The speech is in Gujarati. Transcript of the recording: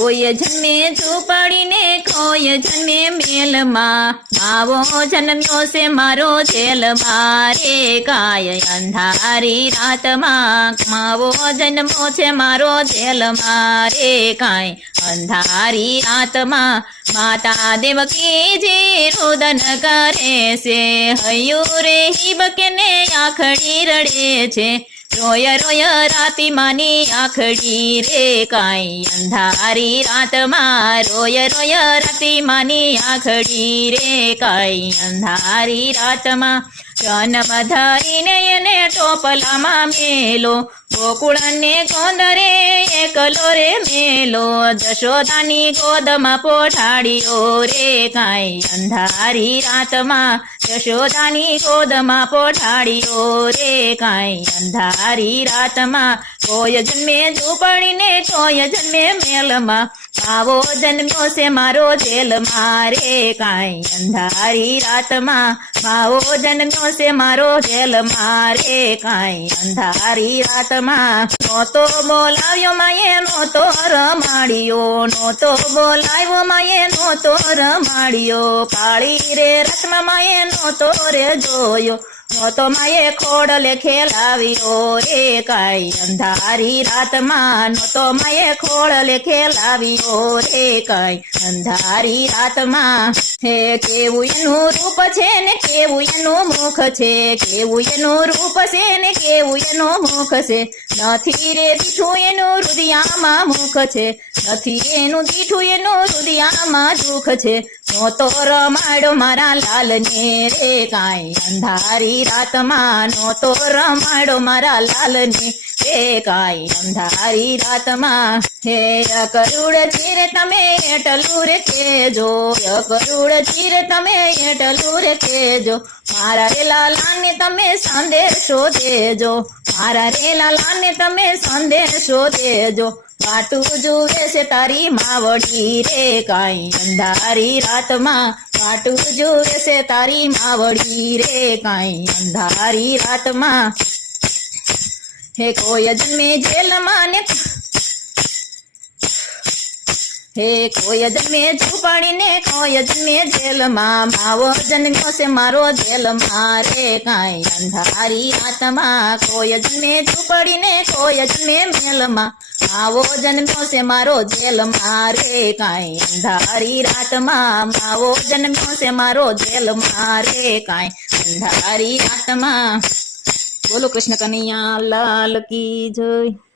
કોઈ જન્મે ઝૂંપડીને કોઈ જન્મે મેલમાં. માવો જન્મ્યો છે મારો જેલમાં. રે કાય અંધારી રાતમાં. માવો જન્મો છે મારો જેલમાં. રે કાય અંધારી રાતમાં. માતા દેવકીજી રોદન કરે છે, હૈયું રે હિબકેને આખડી રડે છે. રોય રોય રાતી માની આખડી રે કાંઈ અંધારી રાતમાં. રોય રોય રાતી માની આખડી રે કાંઈ અંધારી રાતમાં. જન્મ ધરીને એને ટોપલામાં મેલો, ગોકુળને કોંદરે એકલો રે મેલો, જશોદાની ગોદમાં પોઠાડીઓ રે કાંઈ અંધારી રાતમાં જશોદાની ગોદમાં પોઠાડીઓ રે કાંઈ અંધારી રાતમાં કોઈ જન્મે ઝૂંપડીને, કોઈ જન્મે મેલમાં, આવો જન્મ્યો છે મારો જેલમાં રે કાંઈ અંધારી રાતમાં માવો જન્મ્યો છે મારો જેલ, મારે કાંઈ અંધારી રાતમાં. નહોતો બોલાવ્યો માએ, નહોતો રમાડ્યો. નહોતો બોલાવ્યો માએ, નહોતો રમાડ્યો. કાળી રે રાતમાં માએ, નહોતો રે જોયો. નહોતો માએ ખોડલે ખેલાવ્યો રે, કાઈ અંધારી રાતમાં તો માએ ખોડલે ખેલાવ્યો રે, કાઈ અંધારી રાતમાં. હે, કેવું એનું રૂપ છે ને કેવું એનું મુખ છે? કેવું એનું રૂપ છે ને કેવું એનું મુખ છે? નથી રે દીઠું એનું રુદિયામાં મુખ છે. નથી એનું દીઠું એનું રુદિયામાં દુઃખ છે. નહોતો રમાડો મારા લાલને રે, કાંઈ અંધારી રાતમાં તો રમાડો મારા લાલની. હે કાઈ અંધારી રાતમાં. હે કરુડ ચીર તમે એટલું રે કેજો કરુડ ચીર તમે એટલું રે કેજો. મારા રે લાલાને તમે સંદેશો દેજો. મારા રે લાલાને તમે સંદેશો દેજો. વાટું જુએ છે તારી માવડી રે. કાઈ અંધારી રાતમાં. વાટું જોવે છે તારી માવડી રે કાંઈ અંધારી રાતમાં. હે કોઈ જન્મે જેલમાં ને હે કોઈ જન્મે ઝૂંપડીને કોઈ જન્મે જેલમાં. માવો જન્મ્યો છે મારો જેલમાં રે કાંઈ અંધારી રાતમાં કોઈ જન્મે ઝૂંપડીને કોઈ જન્મે મેલમાં. માવો જન્મ્યો છે મારો જેલમાં રે કાંઈ અંધારી રાતમાં માવો જન્મ્યો છે મારો જેલમાં રે કાંઈ અંધારી રાતમાં બોલો કૃષ્ણ કનૈયા, લાલ કી જય.